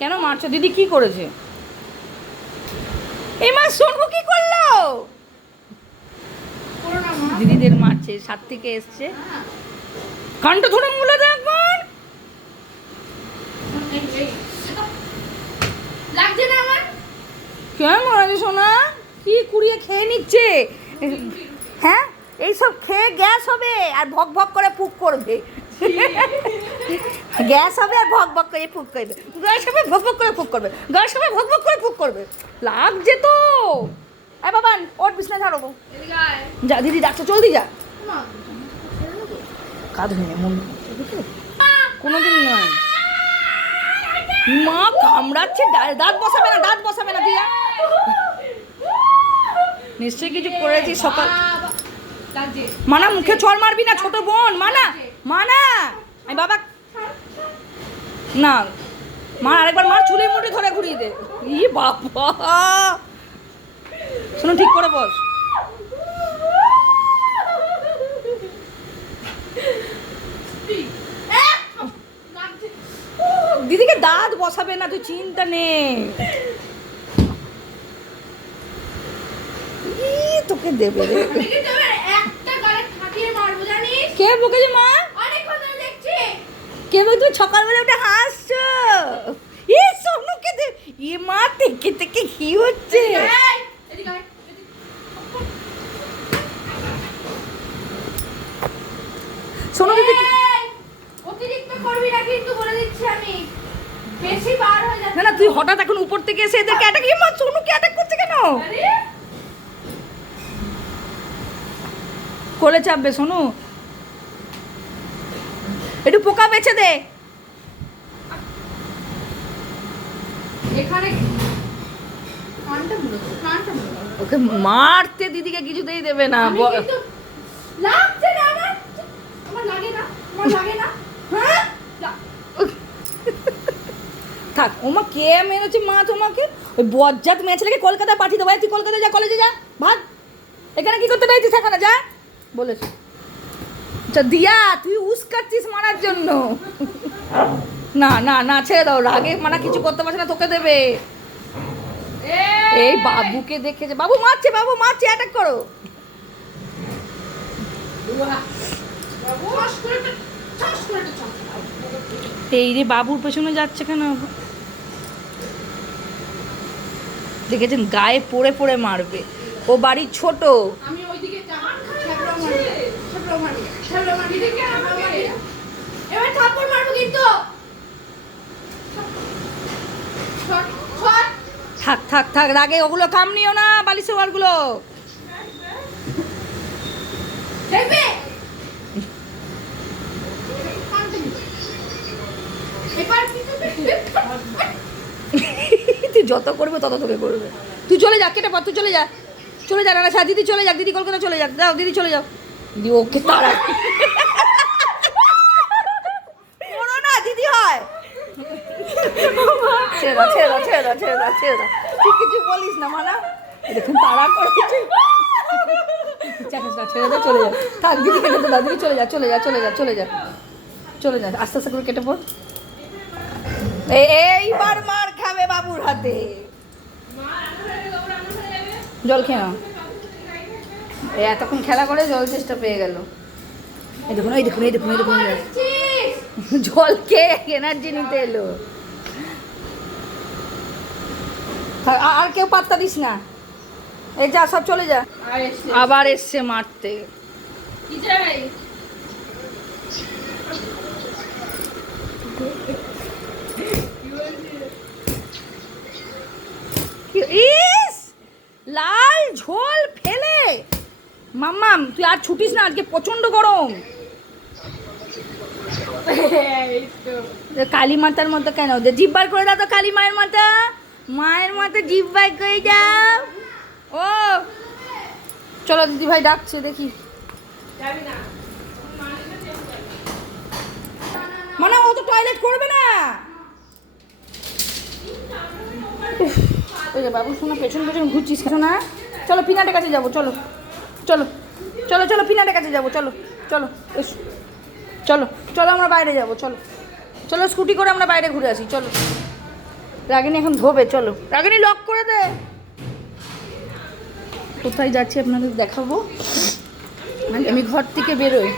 কেন মারছো? দিদি কি করেছে? এই মা সোনু কি করলো? দিদিদের মারছে, সাত থেকে এসছে। কানটা ধরে মুলে দেখবেন। লাগছে না আমার? কেন মারাছে সোনা? কি কুড়িয়ে খেয়ে নিচ্ছে? হ্যাঁ, এইসব খেয়ে গ্যাস হবে আর ভক ভক করে পুক করবে। গ্যাস হবে আর ভক ভক করে পুক করবে। গ্যাস হবে ভক ভক করে পুক করবে। গ্যাস হবে ভক ভক করে পুক করবে। লাগছে তো। এই বাবান, ওর বিছনা ঝাড়বো। যা, দিদি ডাকছে, জলদি যা। কাঁধ ভেঙে মন কোনোদিন নয়। মা কামড়াচ্ছে, দাঁত বসাবে না, দাঁত বসাবে না দিয়া। নিশ্চয়ই কিছু করেছি সকাল। মানা, মুখে চড় মারবি না, ছোট বোন। মানা, মানা। আমি বাবা না মা, আরেকবার মা চুলে মুঠে ধরে ঘুরিয়ে দে। ই বাবা, শোনো, ঠিক করে বস। দিদিকে দাঁত বসাবে না, তুই চিন্তা নেই। তোকে দেবে রে। কে বকেছে মা? কে বলতো সকালবেলা উঠে হাসছো? এ সোনুকে দে। এ মা, থেকে থেকে কি হচ্ছে? সোনু দিদি অতিরিক্ত করবি না কিন্তু, বলে দিচ্ছি আমি। বেশি বার হয়ে যাচ্ছে। না না, তুই হঠাৎ এখন উপর থেকে এসে এদেরকে অ্যাটাক। এ মা, সোনুকে অ্যাটাক করছে কেন? কোলে চাপবে সোনু, একটু পোকা বেছে দে। এখানে ওকে মারতে দিদিকে কিছুতেই দেবে না। লাগছে না আমার। আমার লাগে না, আমার লাগে না। হ্যাঁ, থাক। ওমা, কে মেরেছে মা তোমাকে? ওই বজ্জাত মেয়ে ছেলেকে কলকাতায় পাঠিয়ে দেবো। তুই কলকাতায় যা, কলেজে যা, ভাগ। এখানে কি করতে চাইছিস? এখানে যা বলেছ। আচ্ছা দিয়া, তুই উস্কাচ্ছিস মারার জন্য। না না না, ছেড়ে দাও। রাগে মানা কিছু করতে পারছে না, তোকে দেবে। এই বাবুকে দেখেছে, বাবু মারছে, বাবু মারছে, অ্যাটাক করো। এই রে, বাবুর পেছনে যাচ্ছে কেন? দেখেছেন, গায়ে পড়ে পড়ে মারবে। ও বাড়ি ছোট। আমি ওইদিকে এবার থাপ্পড় মারবো কিন্তু। থাক থাক থাক, রাগে ওগুলো কাম নিও না, বালিশের ওয়ারগুলো। দেখবে তুই যত করবে তত তোকে করবে। তুই চলে যা, কেটে পর, তুই চলে যা, চলে যা। না দিদি চলে যাক, দিদি কলকাতা চলে যাক। যাও দিদি, চলে যাও। দি ওকে তারা করো না, দিদি হয়। ছেড়ে দাও, ছেড়ে দাও, ছেড়ে দাও, ছেড়ে দাও, ছেড়ে দাও। তুই কিছু বলিস না মানা। দেখুন তারা করেছে। ছেড়ে দাও, চলে যাও। থাক, দিদি কেটে দাও, দিদি চলে যা, চলে যা, চলে যা, চলে যা, চলে যা। আস্তে আস্তে করে কেটে পড়। এইবার মার খাবে বাবুর হাতে। জল খেয়ে নাও। এতক্ষণ খেলা করে জল চেষ্টা পেয়ে গেল। এই দেখুন, এই দেখুন, এই দেখুন, এই দেখুন, জল খেয়ে এনার্জি নিতে এলো। আর কেউ পাত্তা দিস না। এই যা, সব চলে যা। আবার এসছে মারতে। ইস, লাল ঝোল ফেলে। মাম্মাম, তুই আর ছুটিস না, আজকে প্রচন্ড গরম। কালী মাতার মতো কেন? জিভ বার করে দাও তো, কালী মায়ের মতো। মায়ের মতো জিভ বার করে যাও। ও চলো, দিদি ভাই ডাকছে, দেখি। মানে ও তো টয়লেট করবে না। ওই যে বাবু, শোনো, পেছন পেছন ঘুরছিস কেন না? চলো পিনাটের কাছে যাবো, চলো চলো চলো চলো, পিনাটের কাছে যাবো, চলো চলো, এসো, চলো চলো, আমরা বাইরে যাবো, চলো। চলো স্কুটি করে আমরা বাইরে ঘুরে আসি, চলো। রাগিনী এখন ধোবে, চলো। রাগিনী লক করে দে। কোথায় যাচ্ছি আপনাদের দেখাবো। আমি ঘর থেকে বেরোই।